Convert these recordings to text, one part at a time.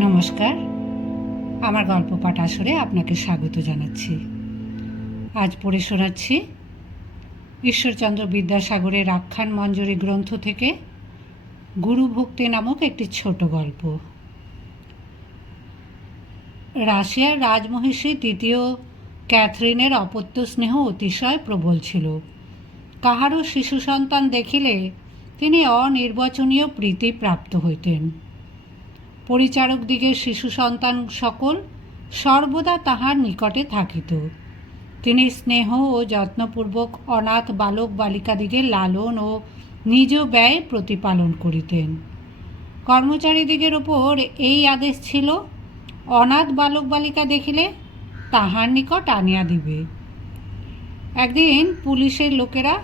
নমস্কার। আমার গল্প পাঠ আসরে আপনাকে স্বাগত জানাচ্ছি। আজ পড়ে শোনাচ্ছি, ঈশ্বরচন্দ্র বিদ্যাসাগরের আখ্যান মঞ্জুরি গ্রন্থ থেকে গুরু ভক্তি নামক একটি ছোট গল্প। রাশিয়ার রাজমহিষী তৃতীয় ক্যাথরিনের অপত্য স্নেহ অতিশয় প্রবল ছিল। কাহারও শিশু সন্তান দেখিলে তিনি অনির্বাচনীয় প্রীতি প্রাপ্ত হইতেন। পরিচারক দিগের শিশু সন্তান সকল সর্বদা তাহার নিকটে থাকিত। তিনি স্নেহ ও যত্নপূর্বক অনাথ বালক বালিকাদিগের লালন ও নিজ ব্যয় প্রতিপালন করিতেন। কর্মচারীদিগের ওপর এই আদেশ ছিল, অনাথ বালক বালিকা দেখিলে তাহার নিকট আনিয়া দিবে। একদিন পুলিশের লোকেরা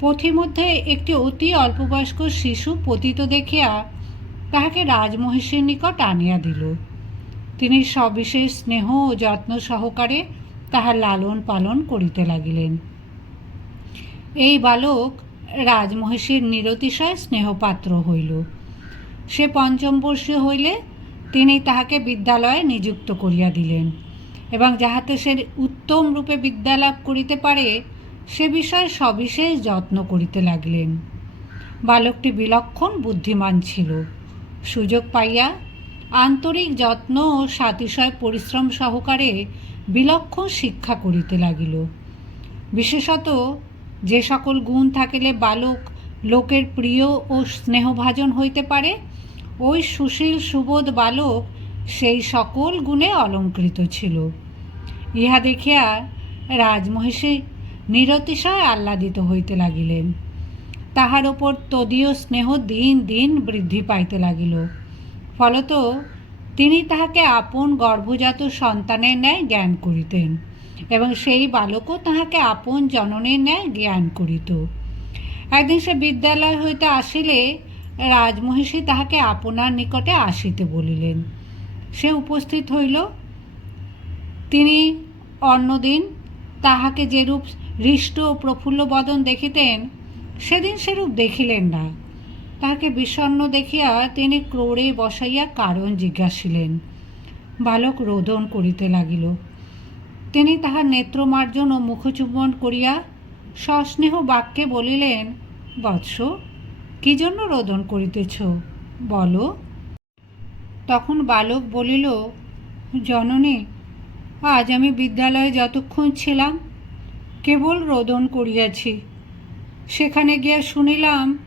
পথিমধ্যে একটি অতি অল্পবয়স্ক শিশু পতিত দেখিয়া তাহাকে রাজমহিষীর নিকট আনিয়া দিল। তিনি সবিশেষ স্নেহ ও যত্ন সহকারে তাহার লালন পালন করিতে লাগিলেন। এই বালক রাজমহিষীর নিরতিশয় স্নেহপাত্র হইল। সে পঞ্চম বর্ষীয় হইলে তিনি তাহাকে বিদ্যালয়ে নিযুক্ত করিয়া দিলেন এবং যাহাতে সে উত্তম রূপে বিদ্যালাভ করিতে পারে, সে বিষয়ে সবিশেষ যত্ন করিতে লাগিলেন। বালকটি বিলক্ষণ বুদ্ধিমান ছিল। সুযোগ পাইয়া আন্তরিক যত্ন ও সাতিশয় পরিশ্রম সহকারে বিলক্ষণ শিক্ষা করিতে লাগিল। বিশেষত যে সকল গুণ থাকিলে বালক লোকের প্রিয় ও স্নেহভাজন হইতে পারে, ওই সুশীল সুবোধ বালক সেই সকল গুণে অলঙ্কৃত ছিল। ইহা দেখিয়া রাজমহিষী নিরতিশয় আহ্লাদিত হইতে লাগিলেন। তাহার ওপর তদীয় স্নেহ দিন দিন বৃদ্ধি পাইতে লাগিল। ফলত তিনি তাহাকে আপন গর্ভজাত সন্তানের ন্যায় জ্ঞান করিতেন এবং সেই বালকও তাহাকে আপন জননের ন্যায় জ্ঞান করিত। একদিন সে বিদ্যালয় হইতে আসিলে রাজমহিষী তাহাকে আপনার নিকটে আসিতে বলিলেন। সে উপস্থিত হইল। তিনি অন্যদিন তাহাকে যেরূপ হৃষ্ট ও প্রফুল্ল বদন দেখিতেন সেদিন সেরূপ দেখিলেন না। তাহাকে বিষণ্ন দেখিয়া তিনি ক্রোড়ে বসাইয়া কারণ জিজ্ঞাসিলেন। বালক রোদন করিতে লাগিল। তিনি তাহার নেত্রমার্জন ও মুখচুম্বন করিয়া সস্নেহ বাক্যে বলিলেন, বৎস, কি জন্য রোদন করিতেছ? বলো। তখন বালক বলিল, জননী, আজ আমি বিদ্যালয়ে যতক্ষণ ছিলাম, কেবল রোদন করিয়াছি। সেখানে গিয়া শুনিলাম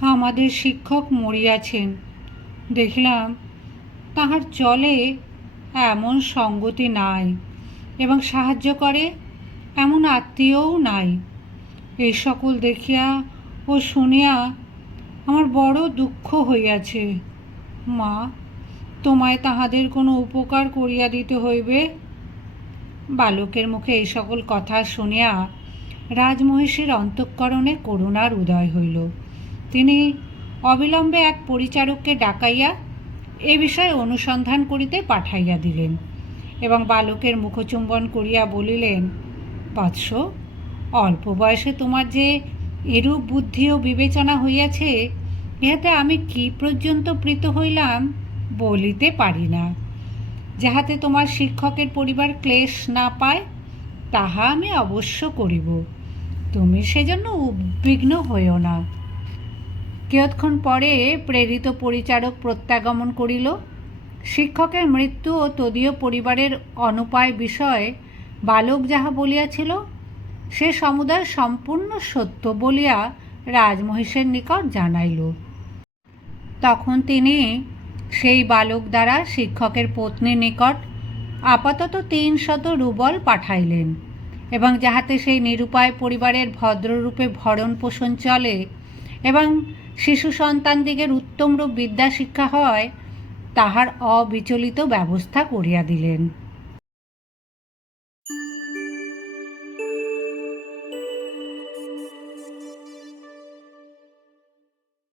আমাদের শিক্ষক মরিয়াছেন। দেখলাম তাহার চলে এমন সঙ্গতি নাই এবং সাহায্য করে এমন আত্মীয়ও নাই। এই সকল দেখিয়া ও শুনিয়া আমার বড় দুঃখ হইয়াছে। মা, তোমায় তাহাদের কোনো উপকার করিয়া দিতে হইবে? বালকের মুখে এই সকল কথা শুনিয়া রাজমহিষীর অন্তঃকরণে করুণার উদয় হইল। তিনি অবিলম্বে এক পরিচারককে ডাকাইয়া এ বিষয়ে অনুসন্ধান করিতে পাঠাইয়া দিলেন এবং বালকের মুখচুম্বন করিয়া বলিলেন বৎস অল্প বয়সে তোমার যে এরূপ বুদ্ধি ও বিবেচনা হইয়াছে, ইহাতে আমি কি পর্যন্ত প্রীত হইলাম বলিতে পারি না। যাহাতে তোমার শিক্ষকের পরিবার ক্লেশ না পায় তাহা আমি অবশ্য করিব। তুমি সেজন্য উদ্বিগ্ন হইও না। কিয়ৎক্ষণ পরে প্রেরিত পরিচারক প্রত্যাগমন করিল। শিক্ষকের মৃত্যু ও তদীয় পরিবারের অনুপায় বিষয়ে বালক যাহা বলিয়াছিল, সে সমুদায় সম্পূর্ণ সত্য বলিয়া রাজমহিষের নিকট জানাইল। তখন তিনি সেই বালক দ্বারা শিক্ষকের পত্নীর নিকট আপাতত তিন শত রুবল পাঠাইলেন এবং যাহাতে সেই নিরুপায় পরিবারের ভদ্ররূপে ভরণ পোষণ চলে এবং শিশু সন্তানদিগের উত্তমরূপ বিদ্যা শিক্ষা হয়, তাহার অবিচলিত ব্যবস্থা করিয়া দিলেন।